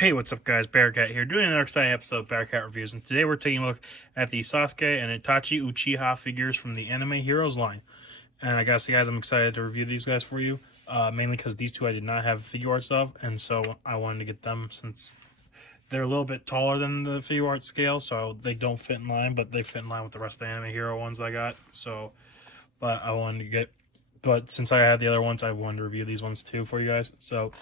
Hey, what's up guys, Bearcat here, doing another exciting episode of Bearcat Reviews, and today we're taking a look at the Sasuke and Itachi Uchiha figures from the Anime Heroes line. And I gotta say guys, I'm excited to review these guys for you, mainly because these two I did not have figure arts of, and so I wanted to get them since they're a little bit taller than the figure art scale, so they don't fit in line, but they fit in line with the rest of the Anime Hero ones I got, but since I had the other ones, I wanted to review these ones too for you guys, so...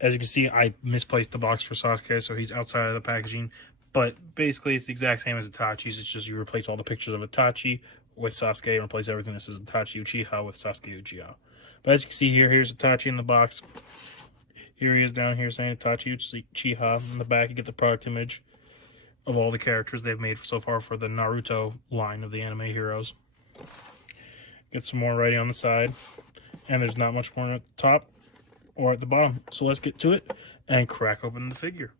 As you can see, I misplaced the box for Sasuke, so he's outside of the packaging. But basically, it's the exact same as Itachi's. It's just you replace all the pictures of Itachi with Sasuke and replace everything that says Itachi Uchiha with Sasuke Uchiha. But as you can see here, here's Itachi in the box. Here he is down here saying Itachi Uchiha. In the back, you get the product image of all the characters they've made so far for the Naruto line of the Anime Heroes. Get some more writing on the side. And there's not much more at the top or at the bottom. So let's get to it and crack open the figure.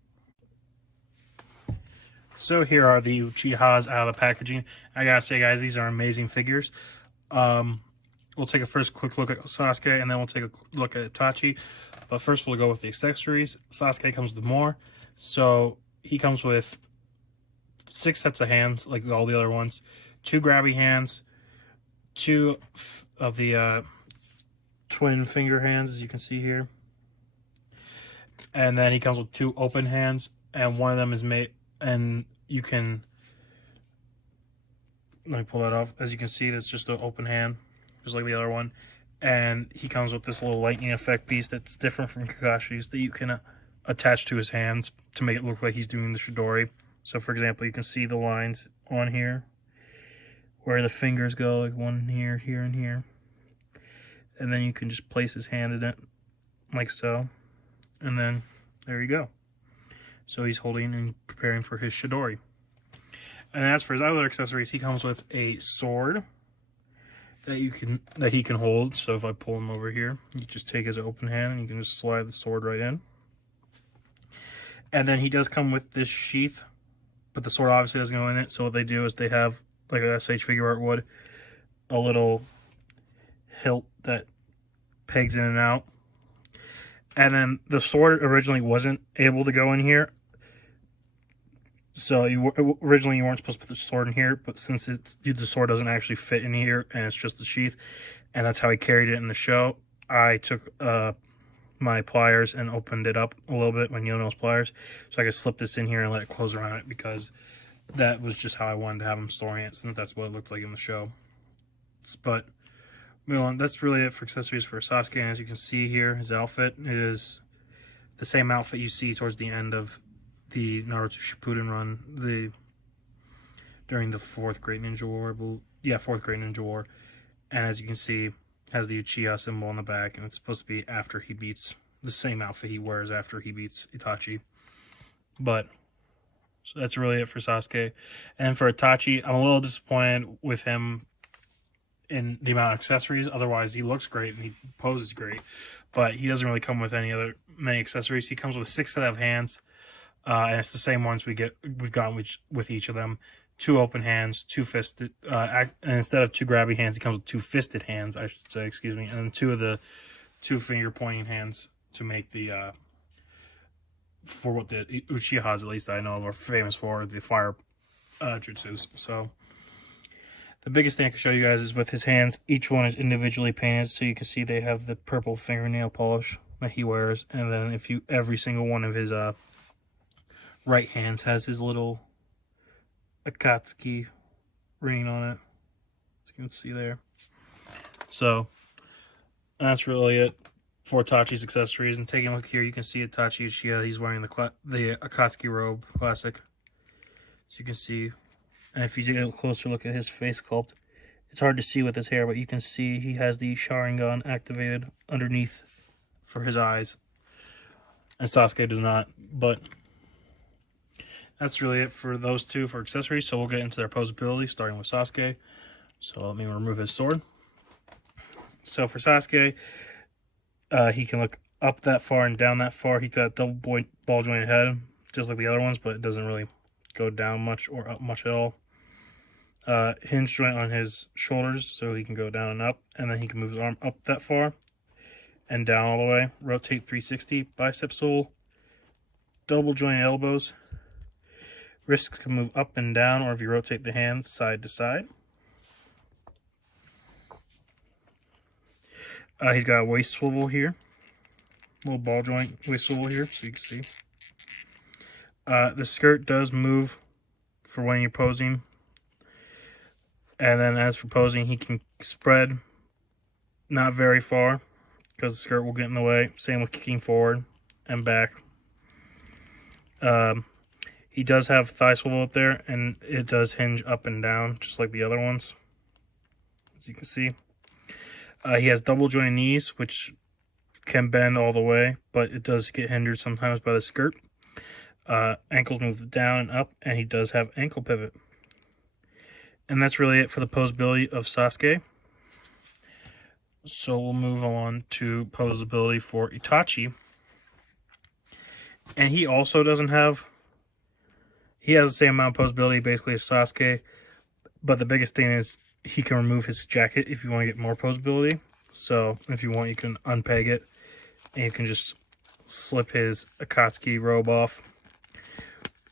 So here are the Uchihas out of the packaging. I gotta say guys, these are amazing figures. We'll take a first quick look at Sasuke and then we'll take a look at Itachi. But first we'll go with the accessories. Sasuke comes with more. So he comes with 6 sets of hands like all the other ones. 2 grabby hands. 2 of the twin finger hands, as you can see here, and then he comes with 2 open hands, and one of them is made, and you can, let me pull that off. As you can see, that's just an open hand, just like the other one, and he comes with this little lightning effect piece that's different from Kakashi's that you can attach to his hands to make it look like he's doing the Chidori. So for example, you can see the lines on here where the fingers go, like one here, here, and here. And then you can just place his hand in it, like so. And then, there you go. So he's holding and preparing for his Chidori. And as for his other accessories, he comes with a sword that he can hold. So if I pull him over here, you just take his open hand and you can just slide the sword right in. And then he does come with this sheath, but the sword obviously doesn't go in it. So what they do is they have, like a SH figure art would, a little hilt that pegs in and out, and then the sword originally wasn't able to go in here, so originally you weren't supposed to put the sword in here, but since the sword doesn't actually fit in here and it's just the sheath, and that's how he carried it in the show, I took my pliers and opened it up a little bit, my needle-nose pliers, so I could slip this in here and let it close around it, because that was just how I wanted to have him storing it, since that's what it looked like in the show. But that's really it for accessories for Sasuke. And as you can see here, his outfit is the same outfit you see towards the end of the Naruto Shippuden run, during the 4th Great Ninja War. 4th Great Ninja War. And as you can see, has the Uchiha symbol on the back, and it's supposed to be after he beats, the same outfit he wears after he beats Itachi. But so that's really it for Sasuke. And for Itachi, I'm a little disappointed with him in the amount of accessories. Otherwise, he looks great and he poses great, but he doesn't really come with many accessories. He comes with 6 set of hands, and it's the same ones we've gotten with each of them. 2 open hands, 2 fisted, and instead of 2 grabby hands, he comes with 2 fisted hands, I should say, excuse me, and then 2 of the 2 finger pointing hands to make the for what the Uchihas, at least I know, are famous for, the fire jutsus. So the biggest thing I can show you guys is with his hands. Each one is individually painted, so you can see they have the purple fingernail polish that he wears. And then every single one of his right hands has his little Akatsuki ring on it, as you can see there. So that's really it for Itachi's accessories. And taking a look here, you can see Itachi Uchiha. He's wearing the Akatsuki robe, classic. So you can see. And if you get a closer look at his face sculpt, it's hard to see with his hair, but you can see he has the Sharingan activated underneath for his eyes. And Sasuke does not. But that's really it for those two for accessories. So we'll get into their posability, starting with Sasuke. So let me remove his sword. So for Sasuke, he can look up that far and down that far. He's got a double ball jointed head, just like the other ones, but it doesn't really go down much or up much at all. Hinge joint on his shoulders, so he can go down and up, and then he can move his arm up that far and down all the way. Rotate 360, bicep sole, double jointed elbows. Wrists can move up and down, or if you rotate the hands side to side. He's got a waist swivel here. Little ball joint waist swivel here, so you can see. The skirt does move for when you're posing. And then as for posing, he can spread not very far because the skirt will get in the way. Same with kicking forward and back. He does have thigh swivel up there, and it does hinge up and down just like the other ones, as you can see. He has double jointed knees, which can bend all the way, but it does get hindered sometimes by the skirt. Ankles move down and up, and he does have ankle pivot. And that's really it for the posability of Sasuke. So we'll move on to posability for Itachi. And he also doesn't have... He has the same amount of posability basically as Sasuke, but the biggest thing is he can remove his jacket if you want to get more posability. So if you want, you can unpeg it, and you can just slip his Akatsuki robe off.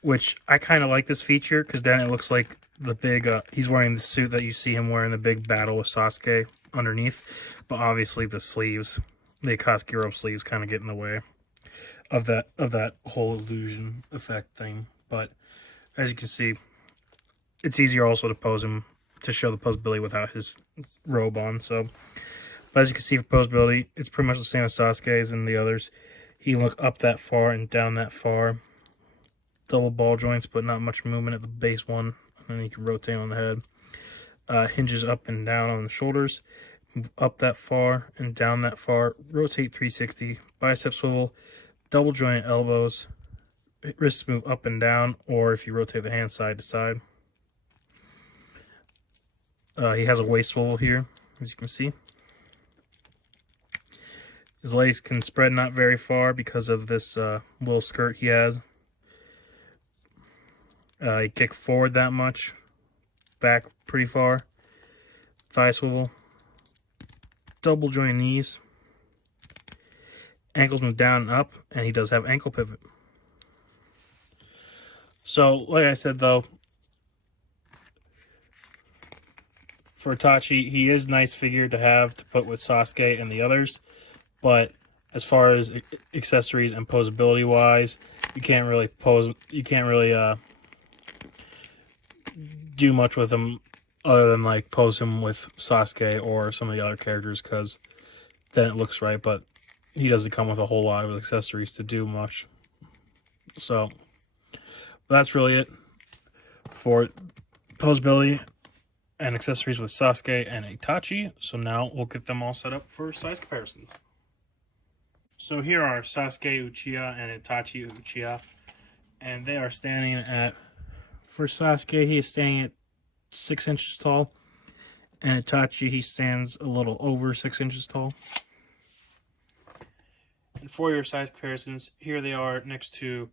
Which I kind of like this feature, because then it looks like the big... he's wearing the suit that you see him wearing the big battle with Sasuke underneath. But obviously the sleeves, the Akatsuki robe sleeves, kind of get in the way of that whole illusion effect thing. But as you can see, it's easier also to pose him, to show the posability without his robe on. So, but as you can see for posability, it's pretty much the same as Sasuke's and the others. He can look up that far and down that far. Double ball joints, but not much movement at the base one. And then you can rotate on the head. Hinges up and down on the shoulders. Move up that far and down that far. Rotate 360. Bicep swivel. Double jointed elbows. Wrists move up and down, or if you rotate the hand side to side. He has a waist swivel here, as you can see. His legs can spread not very far because of this little skirt he has. He kick forward that much, back pretty far. Thigh swivel. Double joint knees. Ankles move down and up, and he does have ankle pivot. So, like I said, though, for Itachi, he is a nice figure to have to put with Sasuke and the others. But as far as accessories and posability wise, you can't really do much with him other than like pose him with Sasuke or some of the other characters, because then it looks right. But he doesn't come with a whole lot of accessories to do much. So that's really it for posability and accessories with Sasuke and Itachi. So now we'll get them all set up for size comparisons. So here are Sasuke Uchiha and Itachi Uchiha, and they are standing at, for Sasuke, he is standing at 6 inches tall, and Itachi, he stands a little over 6 inches tall. And for your size comparisons, here they are next to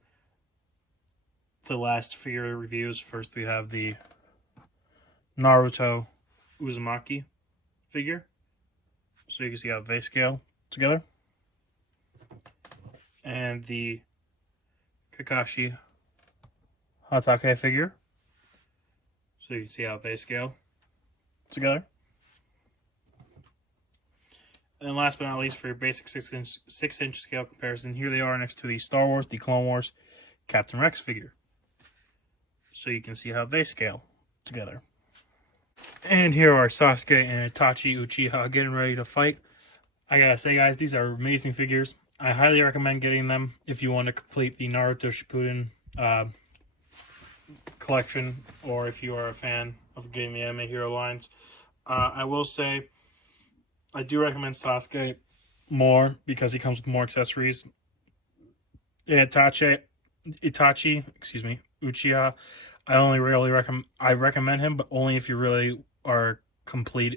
the last figure reviews. First we have the Naruto Uzumaki figure, so you can see how they scale together, and the Kakashi Hatake figure, so you can see how they scale together. And last but not least, for your basic 6-inch scale comparison, here they are next to the Star Wars, the Clone Wars Captain Rex figure, so you can see how they scale together. And here are Sasuke and Itachi Uchiha getting ready to fight. I gotta say, guys, these are amazing figures. I highly recommend getting them if you want to complete the Naruto Shippuden collection, or if you are a fan of getting the anime hero lines. I will say, I do recommend Sasuke more because he comes with more accessories. Itachi, Uchiha, I recommend him, but only if you really are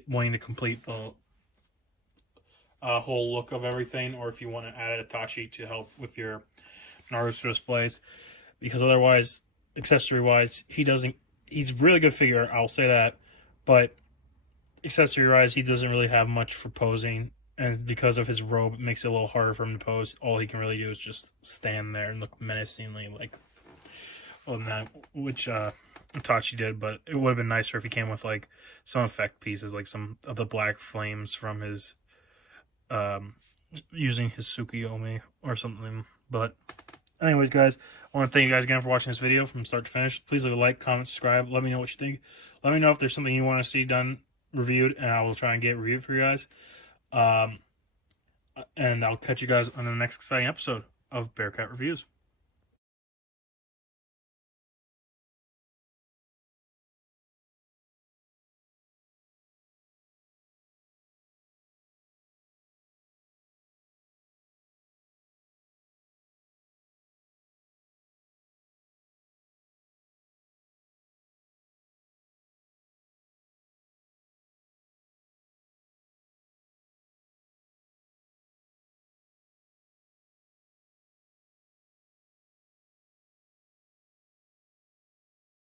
wanting to complete the whole look of everything, or if you want to add Itachi to help with your Naruto displays, because otherwise, accessory-wise, he's a really good figure, I'll say that, but accessory-wise, he doesn't really have much for posing and because of his robe, it makes it a little harder for him to pose. All he can really do is just stand there and look menacingly, like on that, which Itachi did. But it would have been nicer if he came with like some effect pieces, like some of the black flames from his using his Tsukuyomi or something. But anyways, guys, I want to thank you guys again for watching this video from start to finish. Please leave a like, comment, subscribe. Let me know what you think. Let me know if there's something you want to see done, reviewed, and I will try and get it reviewed for you guys. And I'll catch you guys on the next exciting episode of Bearcat Reviews.